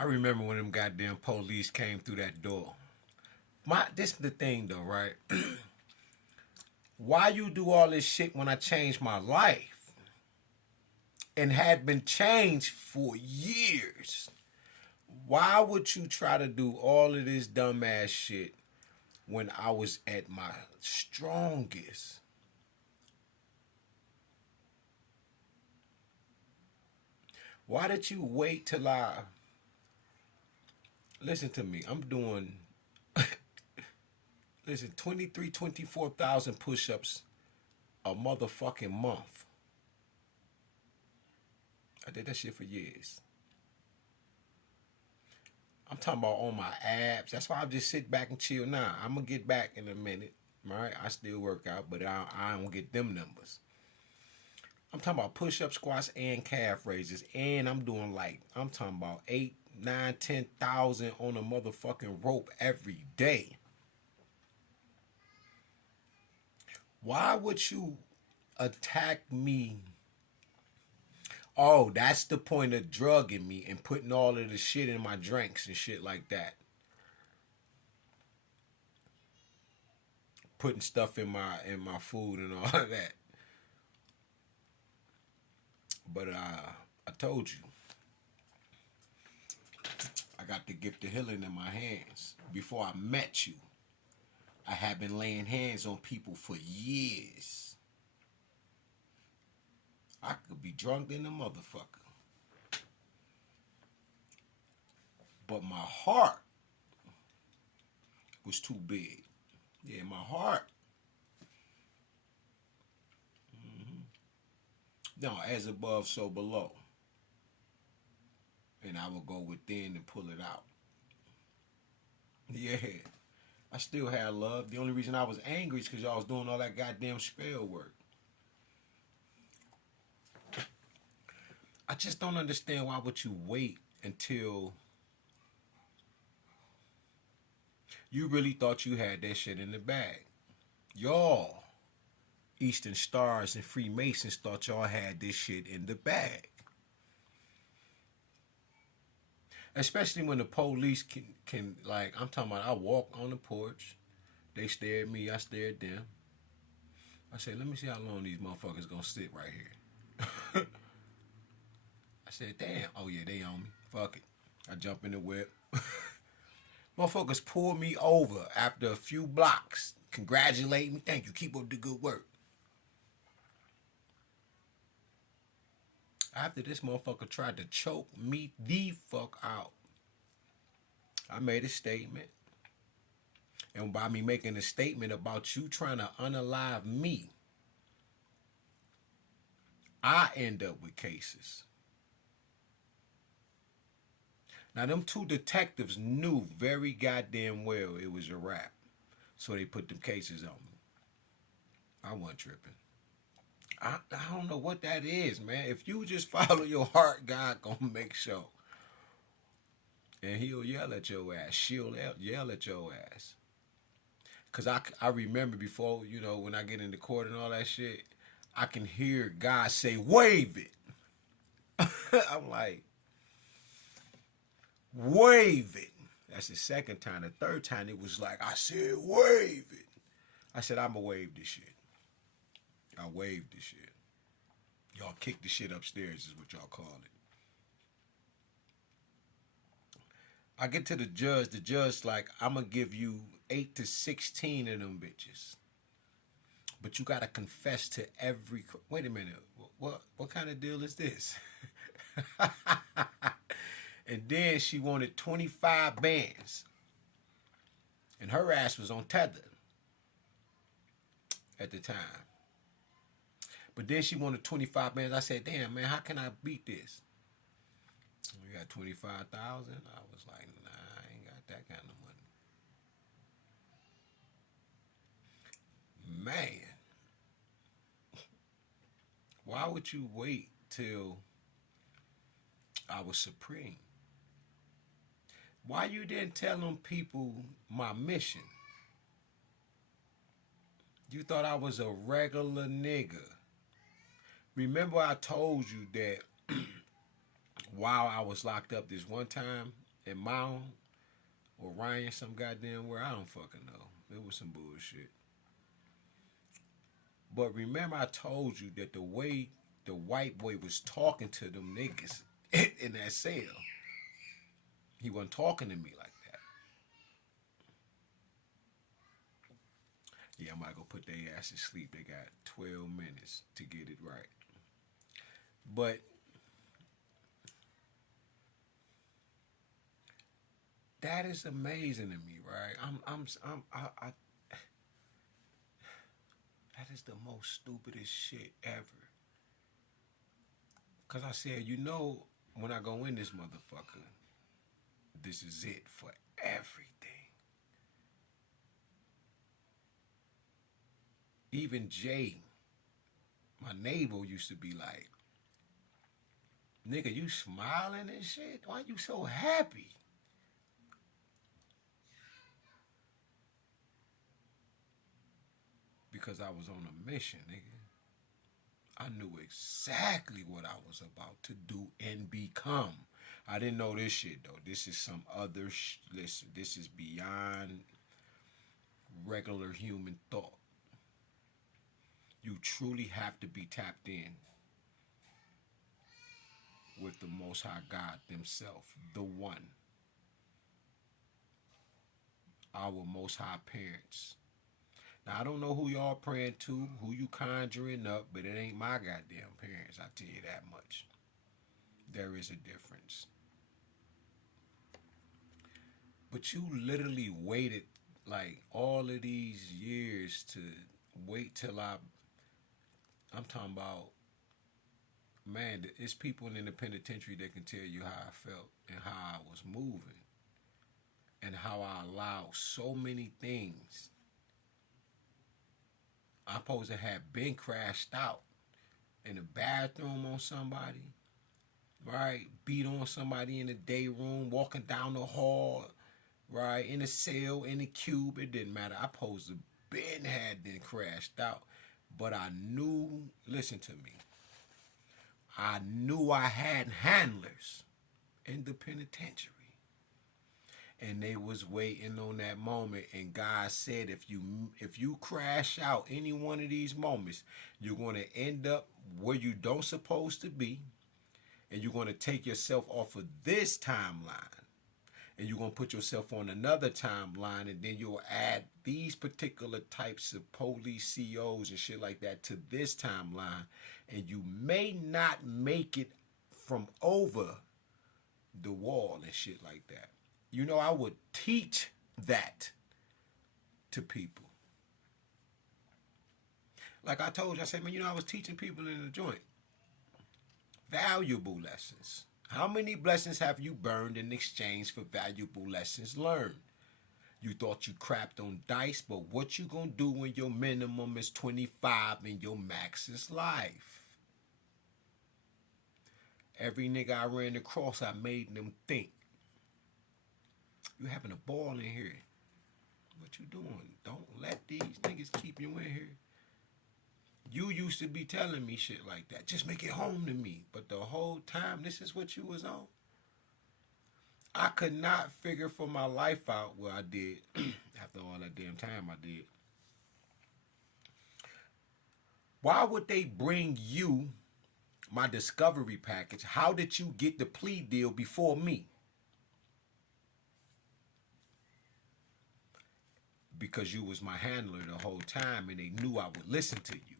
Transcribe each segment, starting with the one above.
I remember when them goddamn police came through that door. This is the thing though, right? Why you do all this shit when I changed my life and had been changed for years? Why would you try to do all of this dumbass shit when I was at my strongest? Why did you wait till I listen to me? I'm doing listen 23, 24,000 push-ups a motherfucking month. I did that shit for years. I'm talking about on my abs. That's why I just sit back and chill now. I'm gonna get back in a minute. Right? I still work out, but I don't get them numbers. I'm talking about push-up, squats, and calf raises, and I'm doing like I'm talking about 8, 9, 10,000 on a motherfucking rope every day. Why would you attack me? Oh, that's the point of drugging me and putting all of the shit in my drinks and shit like that. Putting stuff in my food and all of that. But I told you, I got the gift of healing in my hands. Before I met you, I had been laying hands on people for years. I could be drunk than a motherfucker. But my heart was too big. Yeah, my heart. No, as above, so below. And I will go within and pull it out. Yeah. I still had love. The only reason I was angry is because y'all was doing all that goddamn spell work. I just don't understand why would you wait until you really thought you had that shit in the bag. Y'all, Eastern Stars and Freemasons, thought y'all had this shit in the bag. Especially when the police can like, I'm talking about I walk on the porch, they stare at me, I stare at them. I said, let me see how long these motherfuckers gonna sit right here. I said, damn, oh yeah, they on me. Fuck it. I jump in the whip. Motherfuckers pull me over after a few blocks. Congratulate me. Thank you. Keep up the good work. After this motherfucker tried to choke me the fuck out, I made a statement. And by me making a statement about you trying to unalive me, I end up with cases. Now, them two detectives knew very goddamn well it was a rap. So they put them cases on me. I wasn't tripping. I don't know what that is, man. If you just follow your heart, God gonna make sure. And he'll yell at your ass. She'll yell at your ass. Because I remember before, you know, when I get into court and all that shit, I can hear God say, wave it. I'm like, wave it. That's the second time. The third time, it was like, I said, wave it. I said, I'm going to wave this shit. I waved this shit. Y'all kick the shit upstairs is what y'all call it. I get to the judge like, I'm going to give you 8 to 16 of them bitches. But you got to confess to every... Wait a minute. What kind of deal is this? And then she wanted 25 bands. And her ass was on tether at the time. But then she wanted 25 bands. I said, damn, man, how can I beat this? We got 25,000. I was like, nah, I ain't got that kind of money. Man, why would you wait till I was supreme? Why you didn't tell them people my mission? You thought I was a regular nigga. Remember I told you that while I was locked up this one time, and Mount or Ryan some goddamn where, I don't fucking know. It was some bullshit. But remember, I told you that the way the white boy was talking to them niggas in that cell, he wasn't talking to me like that. Yeah, I might go put their ass to sleep. They got 12 minutes to get it right. But that is amazing to me, right? That is the most stupidest shit ever. Cause I said, when I go in this motherfucker, this is it for everything. Even Jay, my neighbor, used to be like, nigga, you smiling and shit? Why you so happy? Because I was on a mission, nigga. I knew exactly what I was about to do and become. I didn't know this shit though. This is some other listen, this is beyond regular human thought. You truly have to be tapped in with the Most High God Himself, the One, our Most High parents. Now I don't know who y'all praying to, who you conjuring up, but it ain't my goddamn parents. I tell you that much. There is a difference. But you literally waited like all of these years to wait till I'm talking about, man, it's people in the penitentiary that can tell you how I felt and how I was moving and how I allowed so many things. I'm supposed to have been crashed out in the bathroom on somebody, right? Beat on somebody in the day room, walking down the hall, right? In a cell, in a cube, it didn't matter. I supposed to been had been crashed out. But I knew, listen to me, I knew I had handlers in the penitentiary. And they was waiting on that moment. And God said, if you crash out any one of these moments, you're going to end up where you don't supposed to be. And you're going to take yourself off of this timeline. And you're going to put yourself on another timeline, and then you'll add these particular types of police COs and shit like that to this timeline, and you may not make it from over the wall and shit like that. I would teach that to people. Like I told you, I said, man, I was teaching people in the joint valuable lessons. How many blessings have you burned in exchange for valuable lessons learned? You thought you crapped on dice, but what you gonna do when your minimum is 25 and your max is life? Every nigga I ran across, I made them think. You having a ball in here. What you doing? Don't let these niggas keep you in here. You used to be telling me shit like that. Just make it home to me. But the whole time, this is what you was on. I could not figure for my life out what I did after all that damn time I did. Why would they bring you my discovery package? How did you get the plea deal before me? Because you was my handler the whole time and they knew I would listen to you.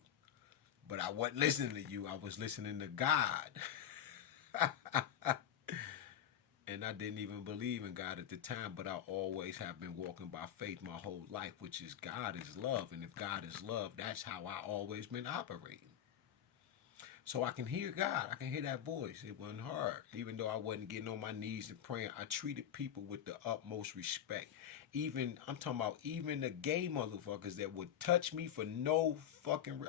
But I wasn't listening to you. I was listening to God. And I didn't even believe in God at the time, but I always have been walking by faith my whole life, which is God is love. And if God is love, that's how I always been operating. So I can hear God. I can hear that voice. It wasn't hard. Even though I wasn't getting on my knees and praying, I treated people with the utmost respect. I'm talking about even the gay motherfuckers that would touch me for no fucking...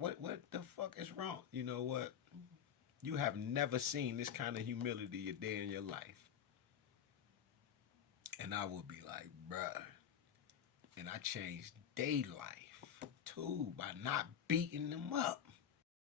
What the fuck is wrong? You know what? You have never seen this kind of humility a day in your life. And I would be like, bruh. And I changed their life, too, by not beating them up.